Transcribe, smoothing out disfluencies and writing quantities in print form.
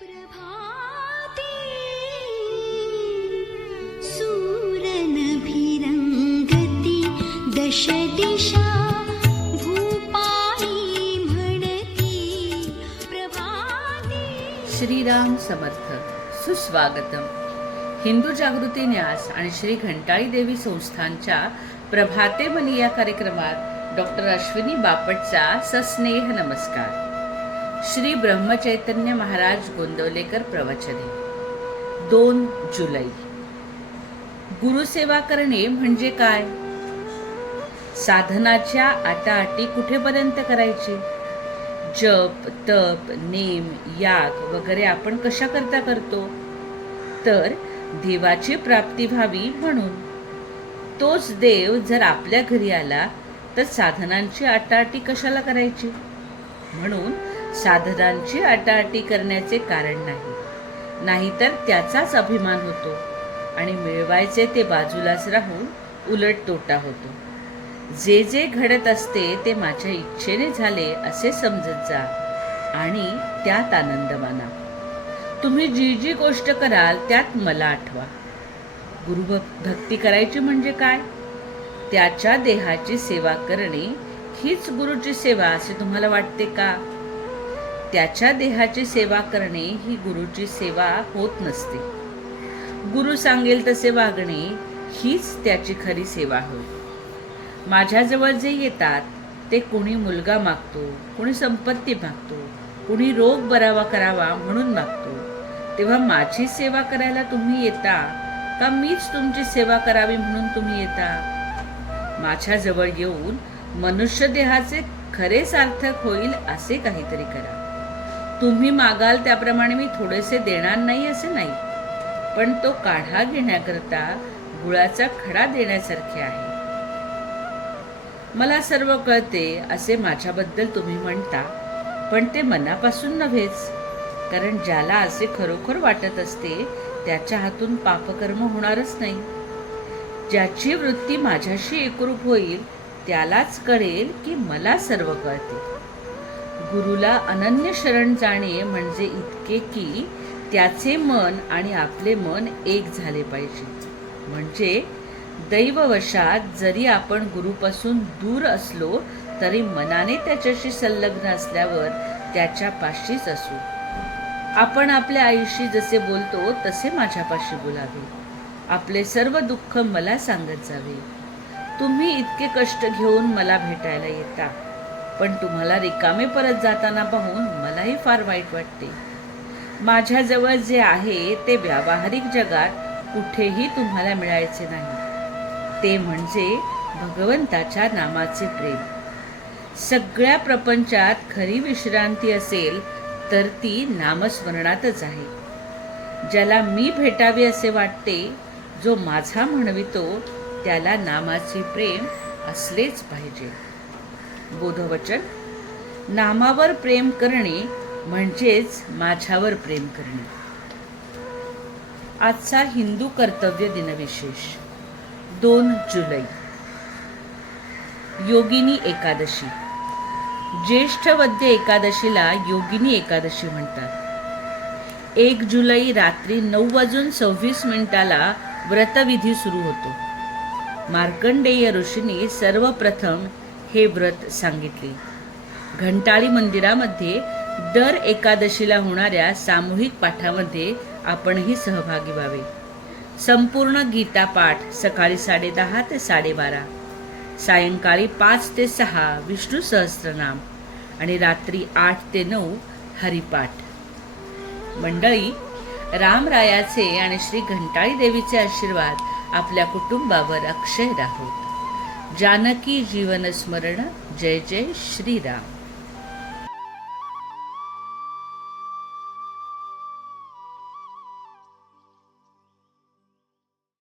प्रभाते सूरनभिरंगती दश दिशा भूपाळी म्हणती प्रभाते। श्रीराम समर्थ सुस्वागतम। हिंदू जागृती न्यास आणि श्री घंटाळी देवी संस्थानच्या प्रभाते मनी या कार्यक्रमात डॉक्टर अश्विनी बापटचा सस्नेह नमस्कार। श्री ब्रह्मचैतन्य महाराज गोंदवलेकर प्रवचने 2 जुलै। गुरुसेवा करणे म्हणजे काय? साधनाच्या आटाआटी कुठेपर्यंत करायची? जप, तप, नेम, याग वगैरे आपण कशा करता करतो? तर देवाची प्राप्ती व्हावी म्हणून। तोच देव जर आपल्या घरी आला तर साधनांची आटाआटी कशाला करायची? म्हणून साधनांची आटाआटी करण्याचे कारण नाही, नाहीतर त्याचाच अभिमान होतो आणि मिळवायचे ते बाजूलाच राहून उलट तोटा होतो। जे जे घडत असते ते माझ्या इच्छेने झाले असे समजत जा आणि त्यात आनंद माना। तुम्ही जी जी गोष्ट कराल त्यात मला आठवा। गुरुभक्ती करायची म्हणजे काय? त्याच्या देहाची सेवा करणे हीच गुरुची सेवा असे तुम्हाला वाटते का? त्याच्या देहाची सेवा करणे ही गुरुची सेवा होत नसते। गुरु सांगेल तसे वागणे हीच त्याची खरी सेवा होय। माझ्याजवळ जे येतात ते कुणी मुलगा मागतो, कुणी संपत्ती मागतो, कुणी रोग बरावा करावा म्हणून मागतो। तेव्हा माझी सेवा करायला तुम्ही येता का मीच तुमची सेवा करावी म्हणून तुम्ही येता? माझ्याजवळ येऊन मनुष्य देहाचे खरे सार्थक होईल असे काहीतरी करा। तुम्ही मागाल त्याप्रमाणे मी थोडेसे देणार नाही असे नाही, पण तो काढा घेण्याकरता गुळाचा खडा देण्यासारखे आहे। मला सर्व कळते असे माझ्याबद्दल तुम्ही म्हणता, पण ते मनापासून नव्हेच। कारण ज्याला असे खरोखर वाटत असते त्याच्या हातून पापकर्म होणारच नाही। ज्याची वृत्ती माझ्याशी एकरूप होईल त्यालाच कळेल की मला सर्व कळते। गुरुला अनन्य शरण जाणे म्हणजे इतके की त्याचे मन आणि आपले मन एक झाले पाहिजे। म्हणजे दैववशात जरी आपण गुरुपासून दूर असलो तरी मनाने त्याच्याशी संलग्न असल्यावर त्याच्या पाशीच असू। आपण आपल्या आईशी जसे बोलतो तसे माझ्यापाशी बोलावे। आपले सर्व दुःख मला सांगत जावे। तुम्ही इतके कष्ट घेऊन मला भेटायला येता, पण तुम्हाला रिकामे परत जाताना पाहून मलाही फार वाईट वाटते। माझ्याजवळ जे आहे ते व्यावहारिक जगात कुठेही तुम्हाला मिळायचे नाही, ते म्हणजे भगवंताच्या नामाचे प्रेम। सगळ्या प्रपंचात खरी विश्रांती असेल तर ती नामस्मरणातच आहे। ज्याला मी भेटावे असे वाटते, जो माझा म्हणवितो त्याला नामाचे प्रेम असलेच पाहिजे। बोधवचन: नामावर प्रेम करणे म्हणजेच माझ्यावर प्रेम करणे। आजचा हिंदू कर्तव्य दिनविशेष 2 जुलै। योगिनी एकादशी। ज्येष्ठ वद्य एकादशीला योगिनी एकादशी म्हणतात। 1 जुलै रात्री 9:26 व्रतविधी सुरू होतो। मार्कंडेय ऋषींनी सर्वप्रथम हे व्रत सांगितले। घंटाळी मंदिरामध्ये दर एकादशीला होणाऱ्या सामूहिक पाठामध्ये आपणही सहभागी व्हावे। संपूर्ण गीता पाठ सकाळी 10:30 ते 12:30, सायंकाळी 5 ते 6 विष्णू सहस्त्रनाम आणि रात्री 8 ते 9 हरिपाठ। मंडळी, रामरायाचे आणि श्री घंटाळी देवीचे आशीर्वाद आपल्या कुटुंबावर अक्षय राहोत। जानकी जीवन स्मरण। जय जय श्रीराम।